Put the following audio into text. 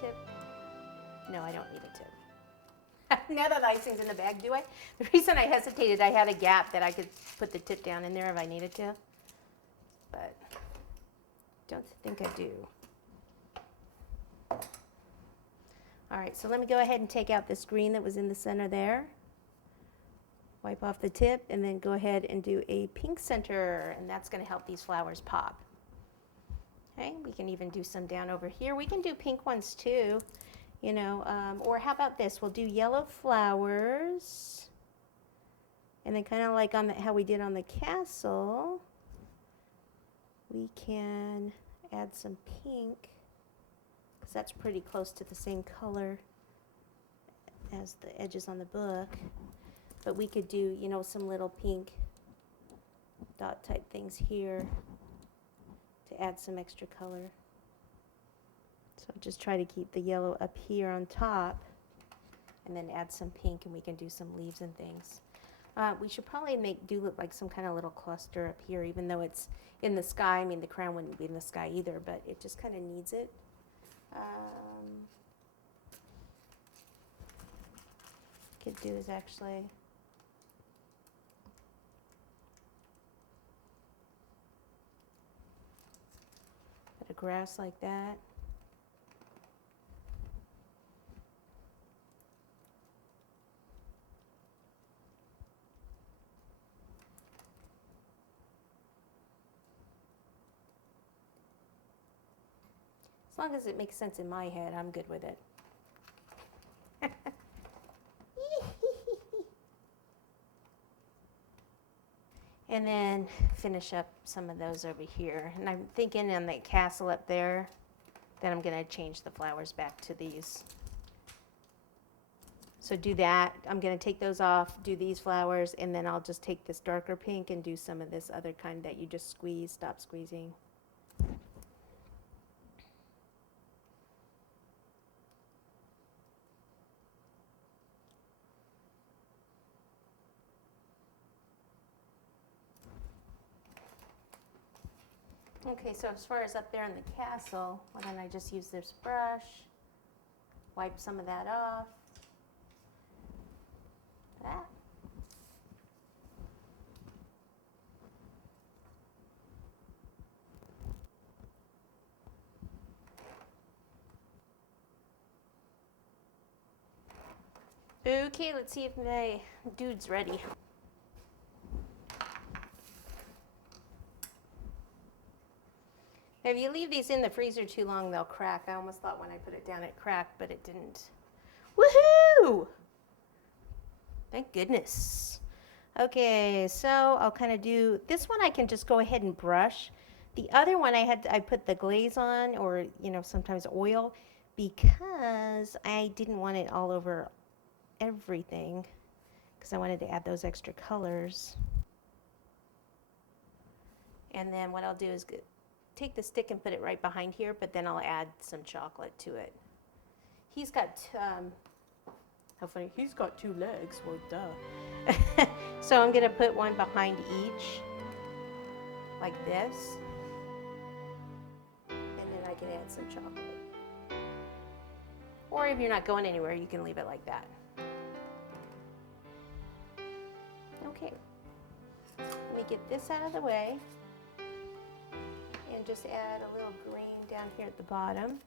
tip? No, I don't need a tip. Now that icing's in the bag, do I? The reason I hesitated, I had a gap that I could put the tip down in there if I needed to, but don't think I do. All right, so let me go ahead and take out this green that was in the center there. Wipe off the tip and then go ahead and do a pink center, and that's going to help these flowers pop. Okay, we can even do some down over here. We can do pink ones too. You know, or how about this? We'll do yellow flowers, and then kind of like on how we did on the castle, we can add some pink, because that's pretty close to the same color as the edges on the book. But we could do, you know, some little pink dot type things here to add some extra color. So just try to keep the yellow up here on top and then add some pink, and we can do some leaves and things. We should probably look like some kind of little cluster up here, even though it's in the sky. I mean, the crown wouldn't be in the sky either, but it just kind of needs it. Could do is actually put a grass like that. As long as it makes sense in my head, I'm good with it. And then finish up some of those over here. And I'm thinking on the castle up there that I'm going to change the flowers back to these. So do that. I'm going to take those off, do these flowers, and then I'll just take this darker pink and do some of this other kind that you just squeeze, stop squeezing. Okay, so as far as up there in the castle, why don't I just use this brush, wipe some of that off. That. Okay, let's see if my dude's ready. Now, if you leave these in the freezer too long, they'll crack. I almost thought when I put it down it cracked, but it didn't. Woohoo! Thank goodness. Okay, so I'll kind of do, this one I can just go ahead and brush. The other one I put the glaze on, or, you know, sometimes oil, because I didn't want it all over everything, because I wanted to add those extra colors. And then what I'll do is take the stick and put it right behind here, but then I'll add some chocolate to it. He's got, how funny, he's got 2 legs, well, duh. So I'm gonna put one behind each, like this. And then I can add some chocolate. Or if you're not going anywhere, you can leave it like that. Okay, let me get this out of the way. And just add a little green down here at the bottom.